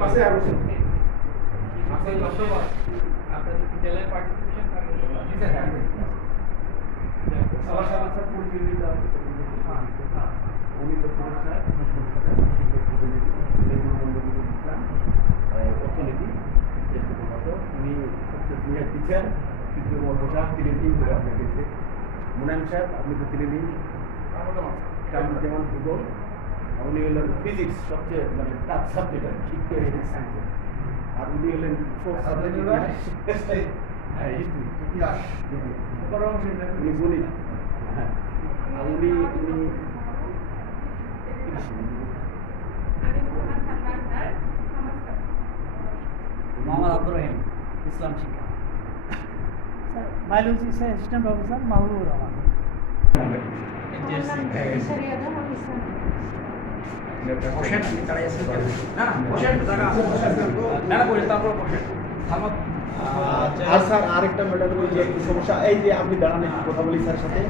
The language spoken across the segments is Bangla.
পাশে আগস্ট আপনাদের জেলায় পার্টিসিপেশন থাকে সবার সাথে স্যার প্রতিযোগিতা উনি তো স্যার ইসলাম অর্থনীতি উনি সবচেয়ে সিনিয়র টিচার তৃতীয় মর্মশাহ তিলেদিন করে আপনার গেছে মুনায়ম সাহেব আপনি তো তিলেদিন যেমন ভূগোল উনি হলেন ফিজিক্স সবচেয়ে মানে টাফ সাবজেক্ট আর কি সায়েন্সে আর উনি হলেন ফোর্থ সাবজেক্ট ইতিহাস উনি গণিত হ্যাঁ আর উনি মোহাম্মদ আব্দুর রহিম ইসলাম শিক্ষা biology sir assistant professor Mahbubur Rahman আর স্যার আরেকটা ম্যাডাম ওই যে একটু সমস্যা এই যে আপনি দাঁড়ান একটু কথা বলি স্যার সাথে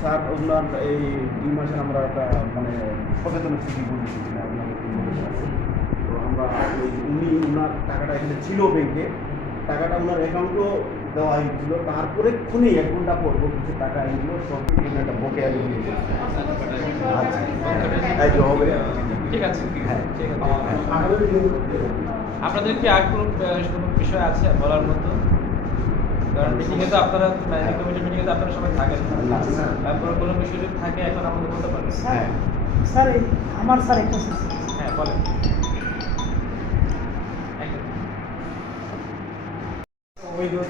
স্যার ওনার এই 2 মাসে আমরা একটা মানে সচেতন ছুটি বলতেছি না আপনার তো আমরা উনি ওনার টাকাটা এখানে ছিল ব্যাংকে টাকাটা ওনার অ্যাকাউন্টও দেওয়া হয়েছিল তারপরে খুনি 1 ঘন্টা পর কিছু টাকা এগুলো সব এখানে একটা বকেয়া দিয়ে দিয়েছে আচ্ছা তাই তো হবে ঠিক আছে হ্যাঁ ঠিক আছে আপনাদের কি আর কোনো বিষয় আছে বলার মতো কারণ মিটিংয়ে তো আপনারা ম্যানেজিং কমিটি মিটিংয়ে তো আপনারা সবাই থাকেন না তারপর কোনো বিষয় যদি থাকে এখন আমাদের বলতে পারবেন হ্যাঁ স্যার আমার স্যার একটা হ্যাঁ বলেন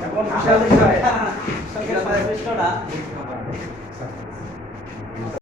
এখন বিশাল বিষয়